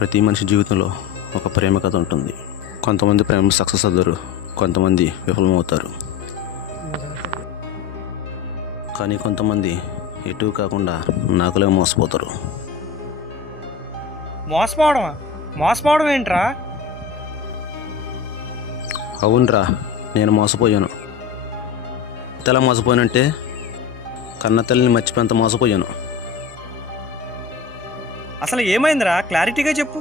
ప్రతి మనిషి జీవితంలో ఒక ప్రేమ కథ ఉంటుంది. కొంతమంది ప్రేమ సక్సెస్ అవ్వరు, కొంతమంది విఫలమవుతారు. కానీ కొంతమంది ఎటు కాకుండా నాకులే మోసపోతారు. మోసపోవడం ఏంట్రా? అవునరా, నేను మోసపోయాను. ఎలా మోసపోయానంటే కన్న తల్లిని మర్చిపోయేంత మోసపోయాను. అసలు ఏమైందిరా? క్లారిటీగా చెప్పు.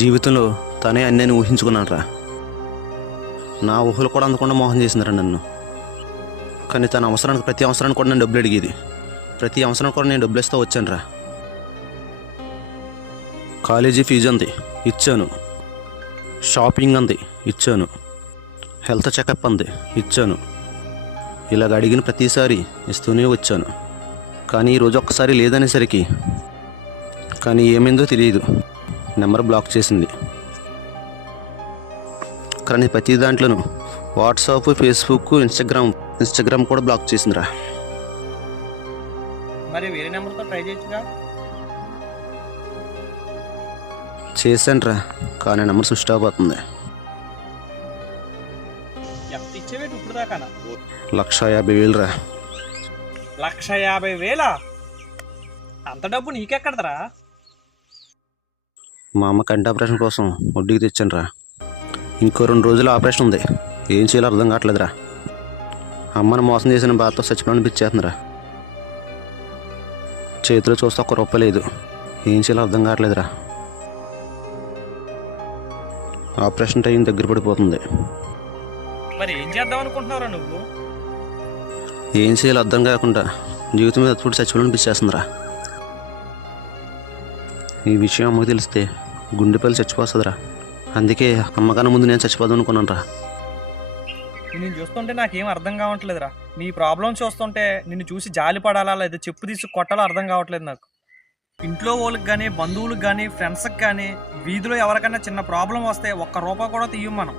జీవితంలో తనే అన్నీ ఊహించుకున్నాను రా. నా ఊహలు కూడా అందకుండా మోసం చేసిందిరా నన్ను. కానీ తన అవసరానికి ప్రతి అవసరానికి కూడా నేను డబ్బులు అడిగేది. ప్రతి అవసరానికి కూడా నేను డబ్బులు ఇస్తూ వచ్చాను రా. కాలేజీ ఫీజు అంది, ఇచ్చాను. షాపింగ్ అంది, ఇచ్చాను. హెల్త్ చెకప్ అంది, ఇచ్చాను. ఇలాగ అడిగిన ప్రతిసారి ఇస్తూనే వచ్చాను. కానీ ఈరోజు ఒక్కసారి లేదనేసరికి కానీ ఏమైందో తెలియదు, నెంబర్ బ్లాక్ చేసింది. కానీ ప్రతి దాంట్లోనూ వాట్సాప్, ఫేస్బుక్, ఇన్స్టాగ్రామ్ కూడా బ్లాక్ చేసిందిరా. మరి వేరే నెంబర్తో ట్రై చేయొచ్చుగా? చేశాను రా, కానీ నెంబర్ స్విచ్ ఆఫ్ అవుతుంది. ఎంత ఇచ్చేవేటి ఇప్పుడు దాకా? 1,50,000 రా. 1,50,000? అంత డబ్బు నీకెక్కడదరా? మా అమ్మ కంటి ఆపరేషన్ కోసం వడ్డీకి తెచ్చాను రా. ఇంకో 2 రోజులు ఆపరేషన్ ఉంది. ఏం చేయాలో అర్థం కావట్లేదురా. అమ్మను మోసం చేసిన బాధతో చచ్చిపోవడానికి పిచ్చేస్తుందిరా. చేతిలో చూస్తే ₹1 లేదు. ఏం చేయాలో అర్థం కావట్లేదురా. ఆపరేషన్ టైం దగ్గర పడిపోతుంది. మరి ఏం చేద్దాం అనుకుంటున్నావురా నువ్వు? ఏం చేయాలో అర్థం కాకుండా జీవితం మీద అప్పుడు చచ్చిపోవడానికి పిచ్చేస్తుందిరా. ఈ విషయం అమ్మకు తెలిస్తే గుండెపల్లి చచ్చిపోతుందిరా. అందుకే అమ్మకన్నా ముందు నేను చచ్చిపోదాం అనుకున్నాను రా. నిన్ను చూస్తుంటే నాకేం అర్థం కావట్లేదురా. నీ ప్రాబ్లం చూస్తుంటే నిన్ను చూసి జాలి పడాలా లేదా చెప్పు తీసి కొట్టాలో అర్థం కావట్లేదు నాకు. ఇంట్లో వాళ్ళకి కానీ, బంధువులకు కానీ, ఫ్రెండ్స్కి కానీ, వీధిలో ఎవరికైనా చిన్న ప్రాబ్లం వస్తే ₹1 కూడా తీయం మనం.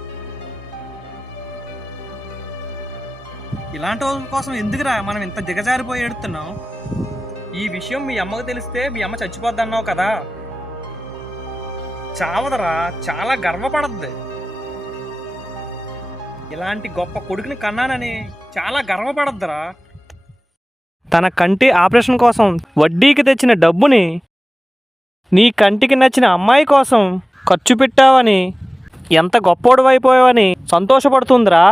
ఇలాంటి వాళ్ళ కోసం ఎందుకురా మనం ఇంత దిగజారిపోయి ఏడుతున్నాం? ఈ విషయం మీ అమ్మకు తెలిస్తే మీ అమ్మ చచ్చిపోద్ది అన్నావు కదా. చావదరా, చాలా గర్వపడద్ది. ఇలాంటి గొప్ప కొడుకుని కన్నానని చాలా గర్వపడద్దురా. తన కంటి ఆపరేషన్ కోసం వడ్డీకి తెచ్చిన డబ్బుని నీ కంటికి నచ్చిన అమ్మాయి కోసం ఖర్చు పెట్టావని, ఎంత గొప్పోడు అయిపోయావని సంతోషపడుతుందిరా.